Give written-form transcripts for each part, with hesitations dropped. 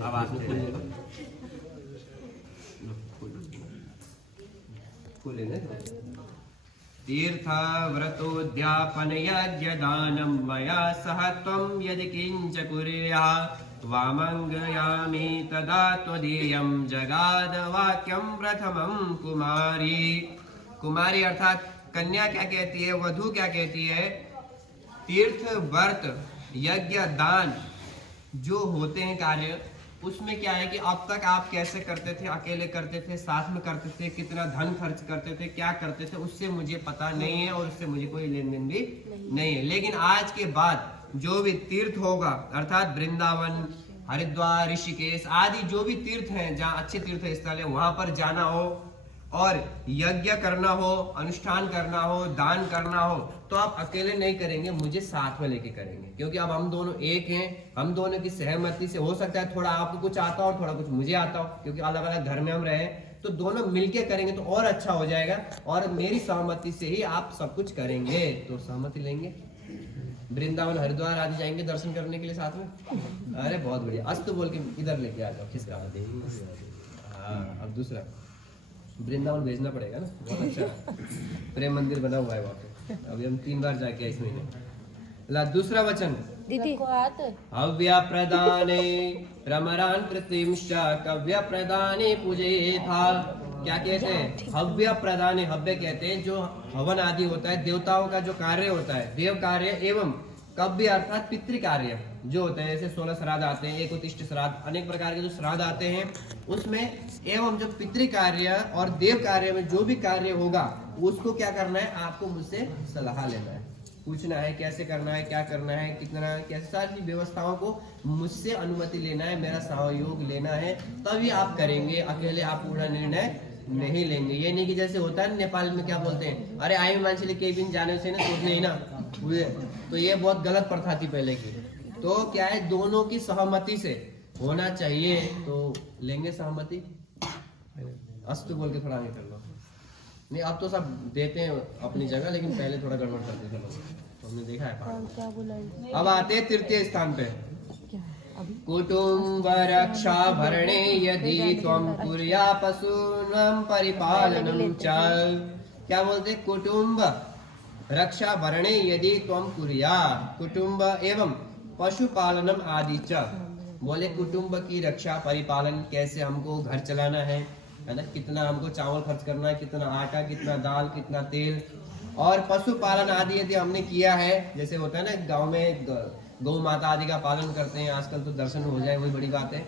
अब आते हैं तीर्थव्रतोद्यापन यज्ञदानं मया सह त्वं यदि किंच कुर्याः वामंगयामि तदा त्वदीयं जगाद वाक्यं प्रथमं कुमारी। कुमारी अर्थात कन्या क्या कहती है, वधु क्या कहती है? तीर्थ व्रत यज्ञ दान जो होते हैं कार्य, उसमें क्या है कि अब तक आप कैसे करते थे, अकेले करते थे, साथ में करते थे, कितना धन खर्च करते थे, क्या करते थे, उससे मुझे पता नहीं है और उससे मुझे कोई लेन देन भी नहीं है। लेकिन आज के बाद जो भी तीर्थ होगा, अर्थात वृंदावन, हरिद्वार, ऋषिकेश आदि जो भी तीर्थ हैं, जहाँ अच्छे तीर्थ स्थल है, वहां पर जाना हो और यज्ञ करना हो, अनुष्ठान करना हो, दान करना हो, तो आप अकेले नहीं करेंगे, मुझे साथ में लेके करेंगे। क्योंकि अब हम दोनों एक हैं, हम दोनों की सहमति से हो सकता है थोड़ा आपको कुछ आता हो, थोड़ा कुछ मुझे आता हो, क्योंकि अलग अलग घर में हम रहे, तो दोनों मिलके करेंगे तो और अच्छा हो जाएगा। और मेरी सहमति से ही आप सब कुछ करेंगे, तो सहमति लेंगे। वृंदावन हरिद्वार आदि जाएंगे दर्शन करने के लिए साथ में। अरे बहुत बढ़िया, अस्तु बोल के इधर लेके आ जाओ, खिसका देंगे। हाँ, अब दूसरा वृंदावन भेजना पड़ेगा ना, बहुत अच्छा प्रेम मंदिर बना हुआ है वहाँ पे। अभी हम 3 बार जाके आए इस महीने। दूसरा वचन दीदी हव्य प्रदाने रमरान प्रतिष्ठ कव्य प्रदाने पूजे था। क्या कहते हैं? हव्य प्रदाने, हव्य कहते हैं जो हवन आदि होता है, देवताओं का जो कार्य होता है, देव कार्य, एवं कव्य अर्थात पितृ कार्य जो होते हैं, जैसे 16 श्राद्ध आते हैं, एक उत्तिष्ठ श्राद्ध, अनेक प्रकार के जो श्राद्ध आते हैं, उसमें एवं जो पितृ कार्य और देव कार्य में जो भी कार्य होगा, उसको क्या करना है? आपको मुझसे सलाह लेना है, पूछना है कैसे करना है, क्या करना है, कितना, कैसे, सारी व्यवस्थाओं को मुझसे अनुमति लेना है, मेरा सहयोग लेना है, तभी आप करेंगे। अकेले आप पूरा निर्णय नहीं लेंगे। ये नहीं कि जैसे होता है नेपाल में क्या बोलते हैं, अरे आई मानसिले के बिन जाने से ना सोचने ही ना हुए, तो ये बहुत गलत प्रथा थी पहले की। तो क्या है, दोनों की सहमति से होना चाहिए, तो लेंगे सहमति। अस्तु बोल के थोड़ा आगे कर लो। नहीं, अब तो सब देते हैं अपनी जगह, लेकिन पहले थोड़ा गड़बड़ करते थे लोग, तो हमने देखा है। क्या बोला? अब आते हैं तृतीय स्थान पे। कुटुंब रक्षा भरणे यदि त्वं कुर्या पशूनां परिपालनं च। क्या बोलते? कुटुंब रक्षा भरणे यदि त्वं कुर्या, कुटुंब एवं पशुपालनम आदि च। बोले कुटुंब की रक्षा परिपालन, कैसे हमको घर चलाना है ना, कितना हमको चावल खर्च करना है, कितना आटा, कितना दाल, कितना तेल, और पशुपालन आदि यदि हमने किया है, जैसे होता है ना गांव में गौ माता आदि का पालन करते हैं, आजकल तो दर्शन हो जाए वही बड़ी बात है।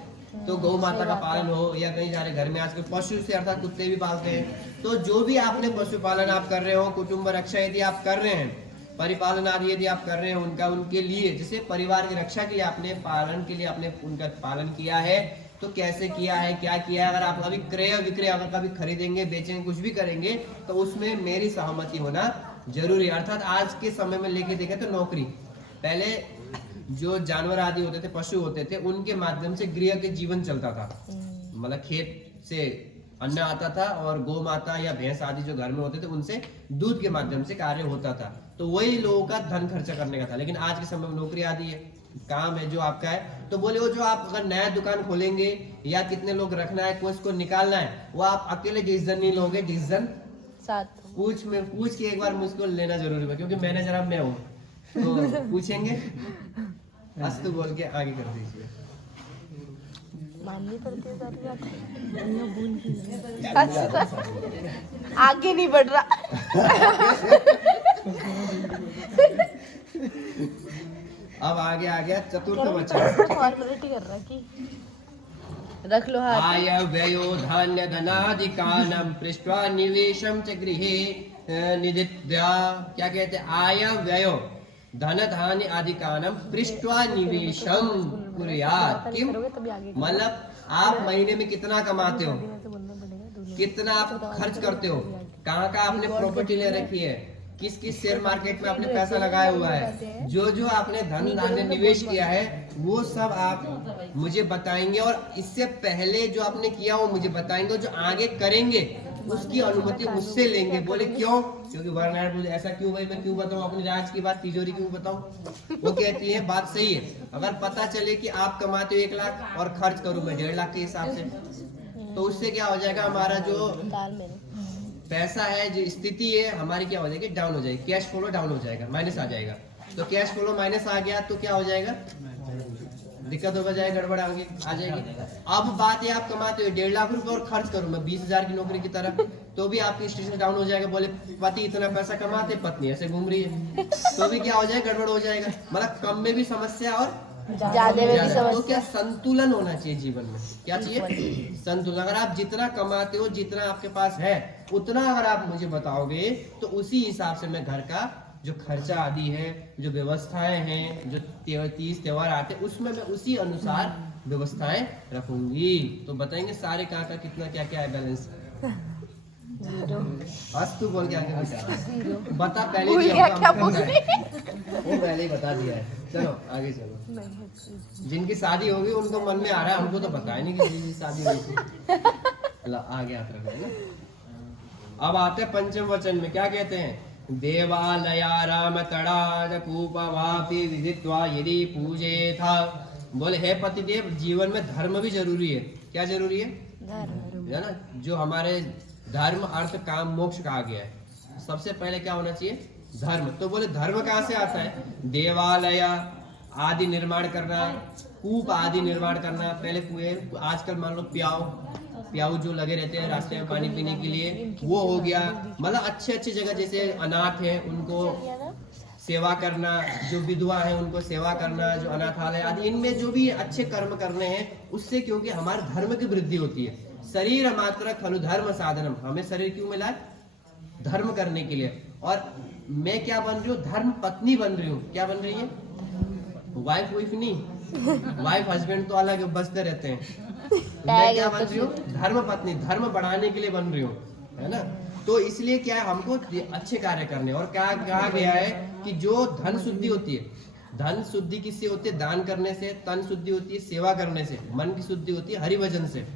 तो गौ माता का पालन हो, या कहीं जा रहे घर में आजकल पशु से अर्थात कुत्ते भी पालते हैं, तो जो भी आपने पशुपालन आप कर रहे हो, कुटुंब रक्षा यदि आप कर रहे हैं, परिपालन आदि यदि आप कर रहे हैं उनका, उनके लिए, जैसे परिवार की रक्षा के लिए आपने, पालन के लिए आपने उनका पालन किया है, तो कैसे किया है, क्या किया है। अगर आप कभी क्रय विक्रय अगर कभी खरीदेंगे, बेचेंगे, कुछ भी करेंगे, तो उसमें मेरी सहमति होना जरूरी है। अर्थात आज के समय में लेके देखें तो नौकरी, पहले जो जानवर आदि होते थे, पशु होते थे, उनके माध्यम से गृह के जीवन चलता था, मतलब खेत से अन्न आता था, और गौ माता या भैंस आदि जो घर में होते थे, उनसे दूध के माध्यम से कार्य होता था, तो वही लोगों का धन खर्चा करने का था। लेकिन आज के समय में नौकरी आदि है, काम है जो आपका है, तो बोले वो जो आप अगर नया दुकान खोलेंगे या कितने लोग रखना है, कोई को निकालना है, वो आप अकेले डिसीजन नहीं लोगे, डिसीजन पूछ के एक बार मुझको लेना जरूरी है, क्योंकि मैनेजर अब मैं हूँ, तो पूछेंगे। अस्तु बोल के आगे कर दीजिए। माननी पड़ती है सारी बात, आगे नहीं बढ़ रहा। अब आगे आ गया चतुर्थ वचन। फॉर्मेलिटी कर रहा कि रख लो हाथ। आय व्ययो धान्य धनादिकानं पृष्ट्वा निवेशं च गृहे निदित्या। क्या कहते हैं? आय व्ययो धन धान्य आदिकानं पृष्ट्वा निवेशं कुर्यात्। किम मतलब आप महीने में कितना कमाते हो, कितना आप खर्च करते हो, कहाँ का आपने प्रॉपर्टी ले रखी है, किस किस शेयर मार्केट में आपने पैसा लगाया हुआ है, जो जो आपने धन धान्य निवेश किया है, वो सब आप मुझे बताएंगे, और इससे पहले जो आपने किया वो मुझे बताएंगे, जो आगे करेंगे उसकी अनुमति उससे लेंगे। बोले क्यों? क्योंकि वर्नाड बोले ऐसा क्यों भाई, मैं क्यों बताऊं अपनी राज की बात, तिजोरी क्यों बताऊं? वो कहती है बात सही है, अगर पता चले कि आप कमाते हो 1 लाख और खर्च करूं मैं 1.5 लाख के हिसाब से, तो उससे क्या हो जाएगा, हमारा जो पैसा है, जो स्थिति है हमारी क्या हो जाएगी, डाउन हो जाएगी, कैश फ्लो डाउन हो जाएगा, माइनस आ जाएगा। तो कैश फ्लो माइनस आ गया तो क्या हो जाएगा, दिक्कत हो जाएगी, गड़बड़ आगे आ जाएगी। अब बात है आप कमाते हो 1.5 लाख रुपए और खर्च करूं मैं 20,000 की नौकरी की तरफ, तो भी आपकी स्टेटस डाउन हो जाएगा। बोले पति इतना पैसा कमाते, पत्नी ऐसे घूम रही है, तो भी क्या हो जाएगा, गड़बड़ हो जाएगा। मतलब कम में भी समस्या और ज्यादा में भी समस्या। तो क्या संतुलन होना चाहिए जीवन में, क्या चाहिए, संतुलन। अगर आप जितना कमाते हो, जितना आपके पास है, उतना अगर आप मुझे बताओगे तो उसी हिसाब से मैं घर का जो खर्चा आदि है, जो व्यवस्थाएं हैं, जो तीज त्योहार आते हैं, उसमें मैं उसी अनुसार व्यवस्थाएं रखूंगी। तो बताएंगे सारे कहाँ का कितना क्या क्या है बैलेंस। अस्तु बोल के आगे बता, पहले ही वो पहले ही बता दिया है। चलो आगे चलो, जिनकी शादी होगी उनको मन में आ रहा है, हमको तो पता है नहीं कि जिनकी शादी हुई थी। आगे यात्रा करें ना। अब आते हैं पंचम वचन में, क्या कहते हैं, देवालया राम तड़ाद कूपवापि विदित्वा यदि पूजे था। बोले हे पतिदेव, जीवन में धर्म भी जरूरी है। क्या जरूरी है, है ना, जो हमारे धर्म अर्थ काम मोक्ष कहा गया है, सबसे पहले क्या होना चाहिए, धर्म। तो बोले धर्म कहाँ से आता है, देवालय आदि निर्माण करना, कूप आदि निर्माण करना। पहले कुएं, आजकल मान लो प्याऊ जो लगे रहते हैं रास्ते में पानी पीने के लिए, वो हो गया। मतलब अच्छे अच्छे जगह, जैसे अनाथ है उनको सेवा करना, जो विधवा है उनको सेवा करना, जो अनाथालय आदि, इनमें जो भी अच्छे कर्म करने हैं, उससे क्योंकि हमारे धर्म की वृद्धि होती है। शरीर मात्र खलु धर्म साधनम, हमें शरीर क्यों मिला है, धर्म करने के लिए। और मैं क्या बन रही हूँ, धर्म पत्नी बन रही हूँ। क्या बन रही है, वाइफ नहीं, वाइफ हस्बैंड तो अलग बसते रहते हैं। मैं क्या बन रही हूँ, धर्म पत्नी, धर्म बढ़ाने के लिए बन रही हूँ, है ना। तो इसलिए क्या है, हमको अच्छे कार्य करने। और क्या कहा गया है कि जो धन शुद्धि होती है, धन शुद्धि किससे होती है, दान करने से। तन शुद्धि होती है सेवा करने से। मन की शुद्धि होती है हरिभजन से।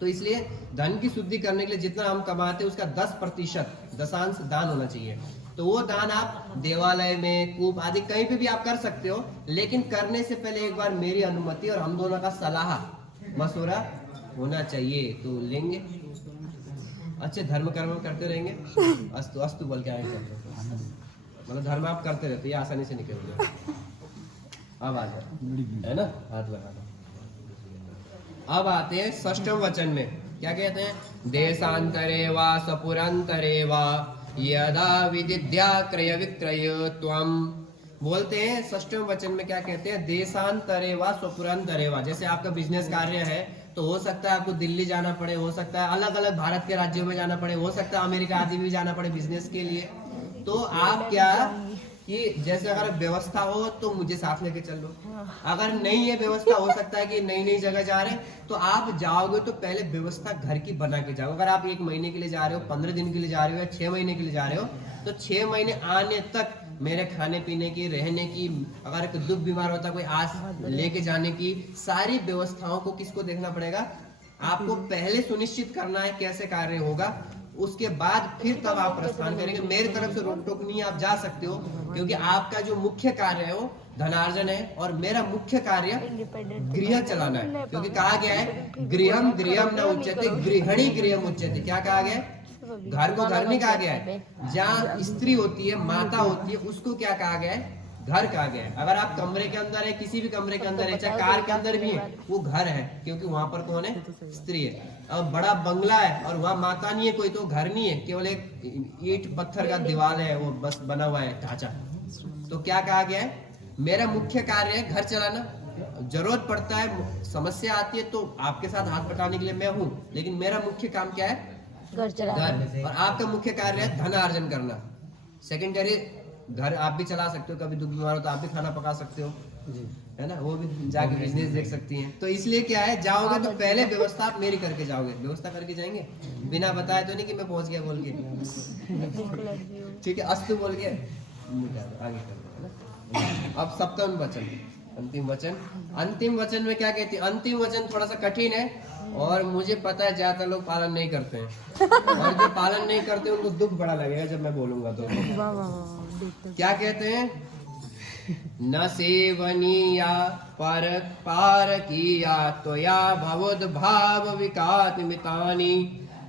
तो इसलिए धन की शुद्धि करने के लिए जितना हम कमाते हैं उसका 10% दशांश दान होना चाहिए। तो वो दान आप देवालय में, कूप आदि कहीं पे भी आप कर सकते हो, लेकिन करने से पहले एक बार मेरी अनुमति और हम दोनों का सलाह मशवरा होना चाहिए। तो लेंगे, अच्छे धर्म कर्म करते रहेंगे। अस्तु अस्तु बोल के आगे करते, मतलब धर्म आप करते रहते, ये आसानी से निकल गया। अब आ जाए, है ना, हाथ लगा दो। अब आते हैं षष्ठम वचन में, क्या कहते हैं, देशांतरे वा स्वपुरांतरे वा यदा विदिद्या क्रय विक्रय त्वम। बोलते हैं षष्ठम वचन में क्या कहते हैं, देशांतरे वा स्वपुरांतरे वा। जैसे आपका बिजनेस कार्य है तो हो सकता है आपको दिल्ली जाना पड़े, हो सकता है अलग अलग भारत के राज्यों में जाना पड़े, हो सकता है अमेरिका आदि भी जाना पड़े बिजनेस के लिए। तो आप क्या कि जैसे अगर व्यवस्था हो तो मुझे साथ लेके चल लो, अगर नहीं है व्यवस्था, हो सकता है कि नई नई जगह जा रहे हैं, तो आप जाओगे तो पहले व्यवस्था घर की बना के जाओ। अगर आप 1 महीने के लिए जा रहे हो, 15 दिन के लिए जा रहे हो, या 6 महीने के लिए जा रहे हो, तो 6 महीने आने तक मेरे खाने पीने की, रहने की, अगर दुख बीमार होता कोई आस लेके जाने की, सारी व्यवस्थाओं को किसको देखना पड़ेगा, आपको पहले सुनिश्चित करना है कैसे कार्य होगा। उसके बाद फिर तब आप प्रस्थान करेंगे। मेरी तरफ से रोक टोक नहीं, आप जा सकते हो, क्योंकि आपका जो मुख्य कार्य है वो धनार्जन है और मेरा मुख्य कार्य गृह चलाना है। क्योंकि कहा गया है गृहम गृहम न उच्यते गृहिणी गृहम उच्यते। क्या कहा गया है, घर को घर नहीं कहा गया है। जहाँ स्त्री होती है, माता होती है, उसको क्या कहा गया है, घर कहा गया है। अगर आप कमरे के अंदर है, किसी भी कमरे के अंदर है, चाहे कार के अंदर भी है, वो घर है, क्योंकि वहां पर कौन है, स्त्री है। अब बड़ा बंगला है और वहां माता नहीं है कोई, तो घर नहीं है, केवल एक ईंट पत्थर का दीवार है, वो बस बना हुआ है ढांचा। तो क्या कहा गया है, मेरा मुख्य कार्य है घर चलाना। जरूरत पड़ता है, समस्या आती है तो आपके साथ हाथ बटाने के लिए मैं हूँ, लेकिन मेरा मुख्य काम क्या है, घर चलाना। और आपका मुख्य कार्य है धन अर्जन करना। सेकेंडरी घर आप भी चला सकते हो, कभी दुख बीमार हो तो आप भी खाना पका सकते हो, है ना, वो भी जाके बिजनेस देख सकती हैं। तो इसलिए क्या है, जाओगे तो पहले व्यवस्था आप मेरी करके जाओगे। व्यवस्था करके जाएंगे, बिना बताए तो नहीं कि मैं पहुंच गया बोल के, ठीक है, अस्तु बोल के आगे कर। अब सप्तम वचन, अंतिम वचन में क्या कहती है? अंतिम वचन थोड़ा सा कठिन है और मुझे पता है ज्यादातर लोग पालन नहीं करते हैं और जो पालन नहीं करते उनको दुख बड़ा लगेगा जब मैं बोलूंगा तो। क्या कहते हैं? न सेवनीया पर पार किया तो या भवद भाव विकात मितानी।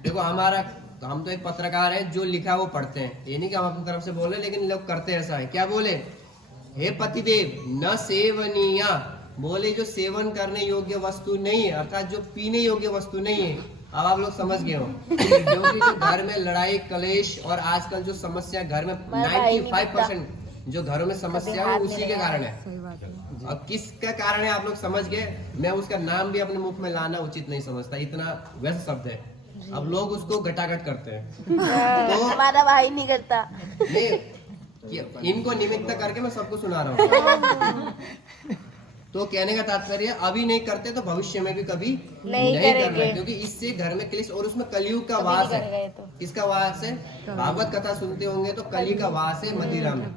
देखो हम तो एक पत्रकार है, जो लिखा है वो पढ़ते हैं, ये नहीं कि हम अपनी तरफ से बोले, लेकिन लोग करते ऐसा है। क्या बोले? हे पतिदेव, न सेवनीया, बोले जो सेवन करने योग्य वस्तु नहीं है, अर्थात जो पीने योग्य वस्तु नहीं है। अब आप लोग समझ गए हो क्योंकि जो घर में लड़ाई कलेश और आजकल जो समस्या घर में 95% जो घरों में समस्या है उसी के कारण है। अब किसका कारण है आप लोग समझ गए। मैं उसका नाम भी अपने मुख में लाना उचित नहीं समझता, इतना व्यस्त शब्द है। अब लोग उसको घटाघट करते हैं तो हमारा भाई नहीं करता। नहीं, इनको निमित्त करके मैं सबको सुना रहा हूँ। तो कहने का तात्पर्य अभी नहीं करते तो भविष्य में भी कभी नहीं करना, क्योंकि इससे घर में क्लेश और उसमें कलयुग का वास है। किसका वास है? भागवत कथा सुनते होंगे तो कली का वास है मदिरा में।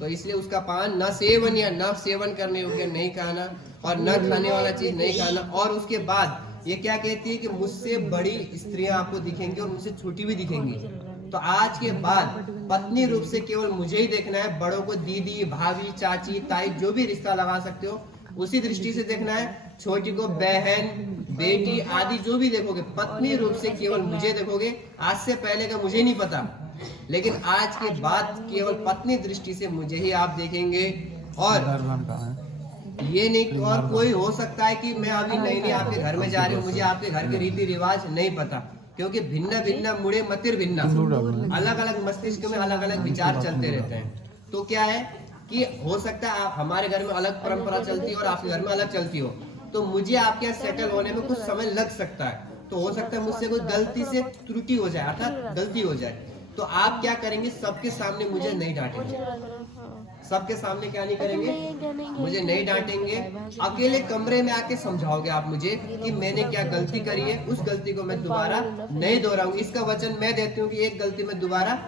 तो इसलिए उसका पान न सेवनीय, न सेवन करने योग्य नहीं खाना और न खाने वाला चीज नहीं खाना। और उसके बाद ये क्या कहती है कि मुझसे बड़ी स्त्रियां आपको दिखेंगी और मुझसे छोटी भी दिखेंगी। तो आज के बाद पत्नी रूप से केवल मुझे ही देखना है, बड़ों को दीदी, भाभी, चाची, ताई, जो भी रिश्ता लगा सकते हो उसी दृष्टि से देखना है। छोटी को बहन, बेटी आदि जो भी देखोगे पत्नी रूप से केवल मुझे देखोगे। आज से पहले का मुझे नहीं पता, लेकिन आज के बाद केवल पत्नी दृष्टि से मुझे ही आप देखेंगे। और ये नहीं, और कोई हो सकता है कि मैं अभी नई आपके घर में जा रही हूँ, मुझे आपके घर के रीति रिवाज नहीं पता, क्योंकि भिन्न भिन्न मुड़े मतिर भिन्न, अलग अलग मस्तिष्क में अलग अलग विचार चलते रहते हैं। तो क्या है कि हो सकता है आप हमारे घर में अलग परंपरा चलती है और आपके घर में अलग चलती हो, तो मुझे आपके यहाँ सेटल होने में कुछ समय लग सकता है। तो हो सकता है मुझसे कोई गलती से त्रुटि हो जाए, अर्थात गलती हो जाए। तो आप क्या करेंगे? सबके सामने मुझे नहीं डांटेंगे, सबके सामने क्या नहीं करेंगे? मुझे नहीं डांटेंगे। अकेले कमरे में आके समझाओगे आप मुझे कि मैंने क्या गलती करी है, उस गलती को मैं दोबारा नहीं दोहराऊंगी। इसका वचन मैं देती हूँ कि एक गलती मैं दोबारा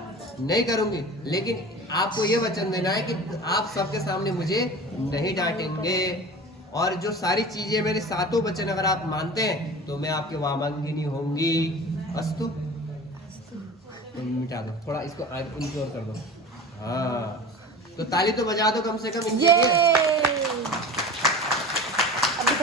नहीं करूंगी, लेकिन आपको ये वचन देना है कि आप सबके सामने मुझे नहीं डांटेंगे। और जो सारी चीजें मेरे सातों वचन अगर आप मानते हैं तो मैं आपके वामांगिनी होंगी। अस्तु। तो मिटा दो थोड़ा, इसको इंश्योर कर दो। हाँ, तो ताली तो बजा दो कम से कम इनके लिए। अभी